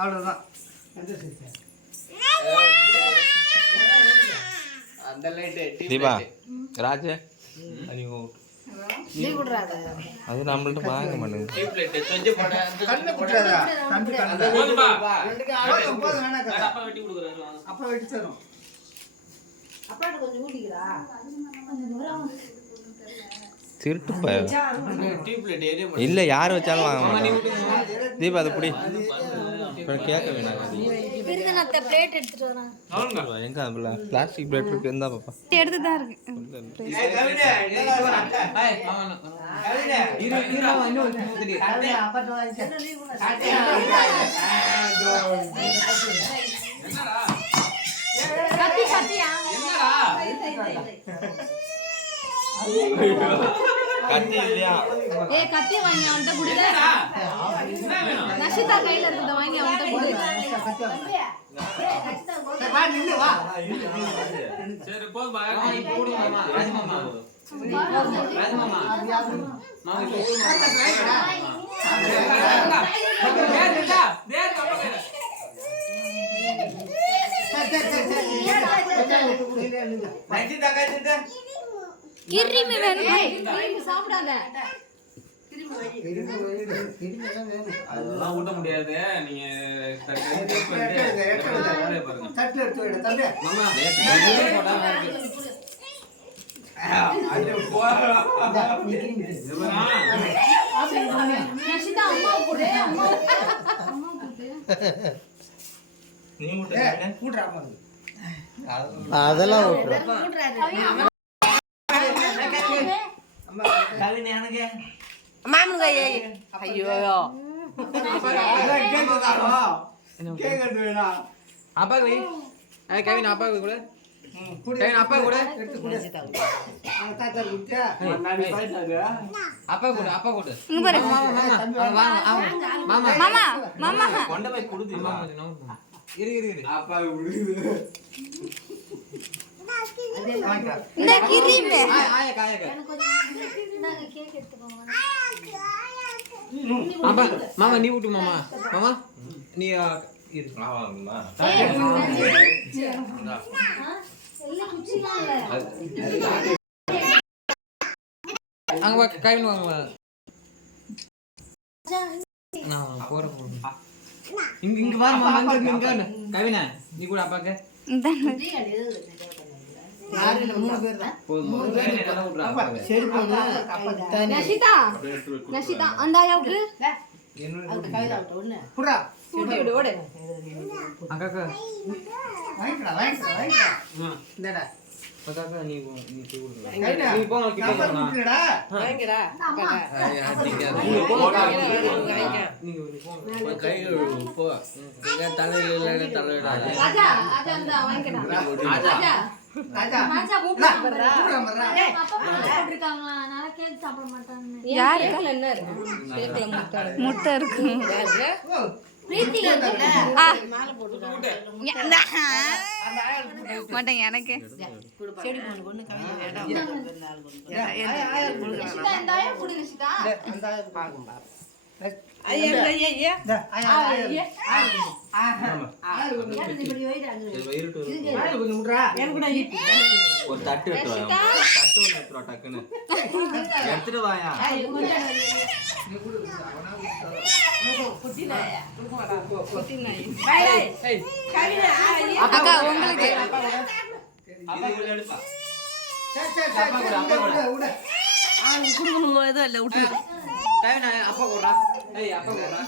அவ்வளவுதான். தீபா ராஜ அது நம்மள்ட்ட வாங்க மாட்டேங்குது. திருட்டு இல்ல யார் வச்சாலும் வாங்க மாட்டேன். தீபா அது புடி கேட்க வேணாம். எங்க பிளாஸ்டிக் பிளேட் இருக்கு இருந்தா பாப்பா எடுத்துதான் இருக்கு. கத்தி இல்லையா? கத்தி வாங்கி அவன்கிட்ட குடுங்க. நஷிதா கையில இருக்கத வாங்கி அவன்கிட்ட குடுங்க. சரி போய் பாருங்க போடு மாமா ராஜ் மாமா மாமா கிர்ரிமி வேணும். கிர்ரிமி சாப்பிடாத. அதெல்லாம் ஊட்ட முடியாது. நீங்க தட்டு எடுத்து விடு தம்பி. மாமா போடாம இருக்கு. நஷிதா அம்மா போடு. அம்மா போடு. நீ ஊட்டுறா அதெல்லாம் ஊட்டுறா. மாமனுங்க ஐயோ அப்பா கவின் அப்பா கூட கவின் அப்பா கூட அப்பா கூட அப்பா கூட இங்க பாரு. மாமா மாமா மாமா கொண்ட போய் குடுது. இரு இரு இரு அப்பா இந்த கிர்ரிமி ஆய காய எனக்கு கொஞ்சம் கேக் எடுத்துக்கோங்க. மாமா மாமா நீ ஊட்டு மாமா மாமா நீ இரு வாங்குமா எல்லாம் குச்சிலாம் இல்ல. அங்க வா கவின் வாங்க நான் போறேன் இங்க இங்க வா மாமா இங்க கவினா நீ கூட அப்பாக்கு யாரு மூணு பேர் தான். மூணு பேர் சரி போங்க. நஷிதா நஷிதா அந்தாயாவுக்கு என்னோட கையில ஒண்ணு புறா ஊட்டி விடு ஓடு. அக்காக்கா வாங்கிடா இந்தடா அக்காக்கா நீ நீ கூட கைடா நீ போங்க கிட்ட போங்க வாங்கிடா வாங்கிடா அம்மா நீங்க போங்க நீங்க கை போ தலையில தலையிடா. ராஜா ராஜா அந்த வாங்கிடா. ராஜா ராஜா ராஜா கூப்பிடுறா. புறா மறா. அப்பா போட்டுருக்காங்களா? நான் கேக் சாப்பிட மாட்டாங்க. யாரு என்ன கேக்கல முட்டை இருக்கு. பிரீத்தி மாலை போட்டுருக்காங்க மாட்டேங்க எனக்கு. செடி பொண்ணு கவிதை வேண்டாம் நஷிதா இந்தாயா குடு நஷிதா. அந்த பாக்கும் பாரு. ஐயா ஐயா ஒரு தட்டு எடுத்து தட்டு ஒன்று எடுத்துருவா டக்குன்னு எடுத்துட்டு வாயா. அக்கா உங்களுக்கு குடுக்கணும் எதுவும் இல்லை விட்டு கவினா அப்பா கூடா ஏய் அப்பா கூடா